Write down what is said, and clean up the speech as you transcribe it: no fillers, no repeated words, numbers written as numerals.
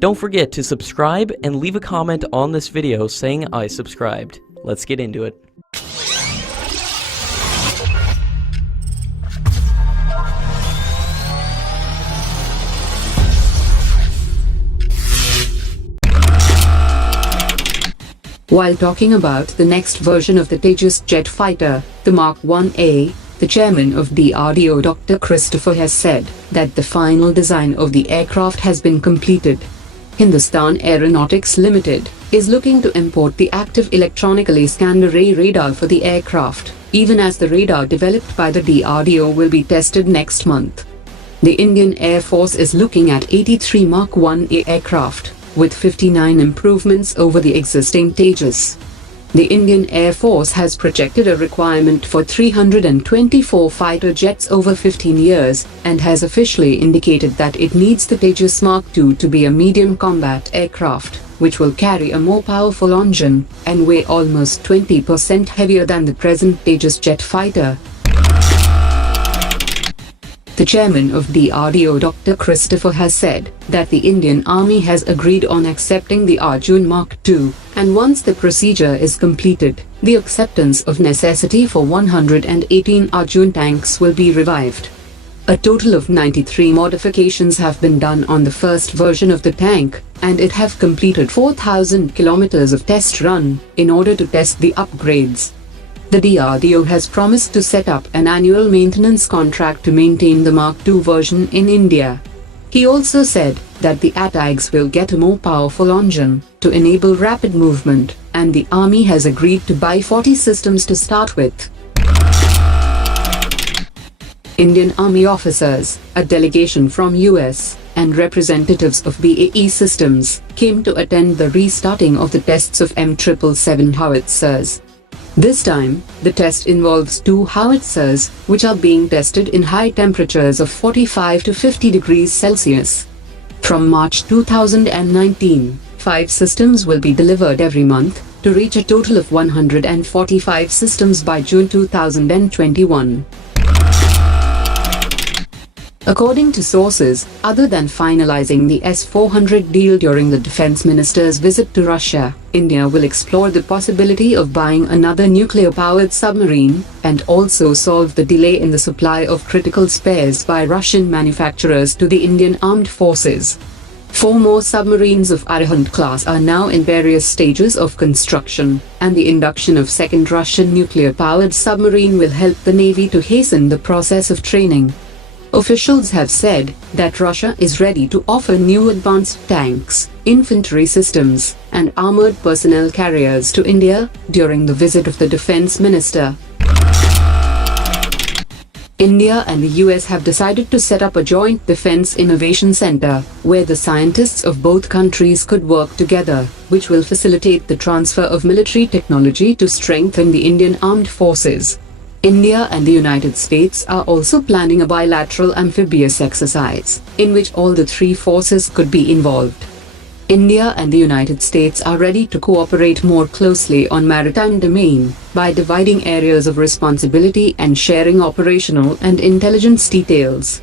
Don't forget to subscribe and leave a comment on this video saying I subscribed. Let's get into it. While talking about the next version of the Tejas jet fighter, the Mark-1A, the chairman of DRDO Dr. Christopher has said that the final design of the aircraft has been completed. Hindustan Aeronautics Limited is looking to import the active electronically scanned array radar for the aircraft, even as the radar developed by the DRDO will be tested next month. The Indian Air Force is looking at 83 Mark-1A aircraft, with 59 improvements over the existing Tejas. The Indian Air Force has projected a requirement for 324 fighter jets over 15 years, and has officially indicated that it needs the Tejas Mark-2 to be a medium combat aircraft, which will carry a more powerful engine, and weigh almost 20% heavier than the present Tejas jet fighter. The chairman of DRDO Dr. Christopher has said that the Indian Army has agreed on accepting the Arjun Mark-2, and once the procedure is completed, the acceptance of necessity for 118 Arjun tanks will be revived. A total of 93 modifications have been done on the first version of the tank, and it have completed 4,000 kilometers of test run in order to test the upgrades. The DRDO has promised to set up an annual maintenance contract to maintain the Mark-2 version in India. He also said that the ATAGs will get a more powerful engine to enable rapid movement, and the Army has agreed to buy 40 systems to start with. Indian Army officers, a delegation from US, and representatives of BAE Systems came to attend the restarting of the tests of M777 howitzers. This time, the test involves 2 howitzers, which are being tested in high temperatures of 45 to 50 degrees Celsius. From March 2019, 5 systems will be delivered every month, to reach a total of 145 systems by June 2021. According to sources, other than finalizing the S-400 deal during the defense minister's visit to Russia, India will explore the possibility of buying another nuclear-powered submarine, and also solve the delay in the supply of critical spares by Russian manufacturers to the Indian Armed Forces. 4 more submarines of Arhant class are now in various stages of construction, and the induction of second Russian nuclear-powered submarine will help the Navy to hasten the process of training. Officials have said that Russia is ready to offer new advanced tanks, infantry systems, and armored personnel carriers to India during the visit of the defense minister. India and the US have decided to set up a joint defense innovation center, where the scientists of both countries could work together, which will facilitate the transfer of military technology to strengthen the Indian Armed Forces. India and the United States are also planning a bilateral amphibious exercise, in which all the 3 forces could be involved. India and the United States are ready to cooperate more closely on maritime domain, by dividing areas of responsibility and sharing operational and intelligence details.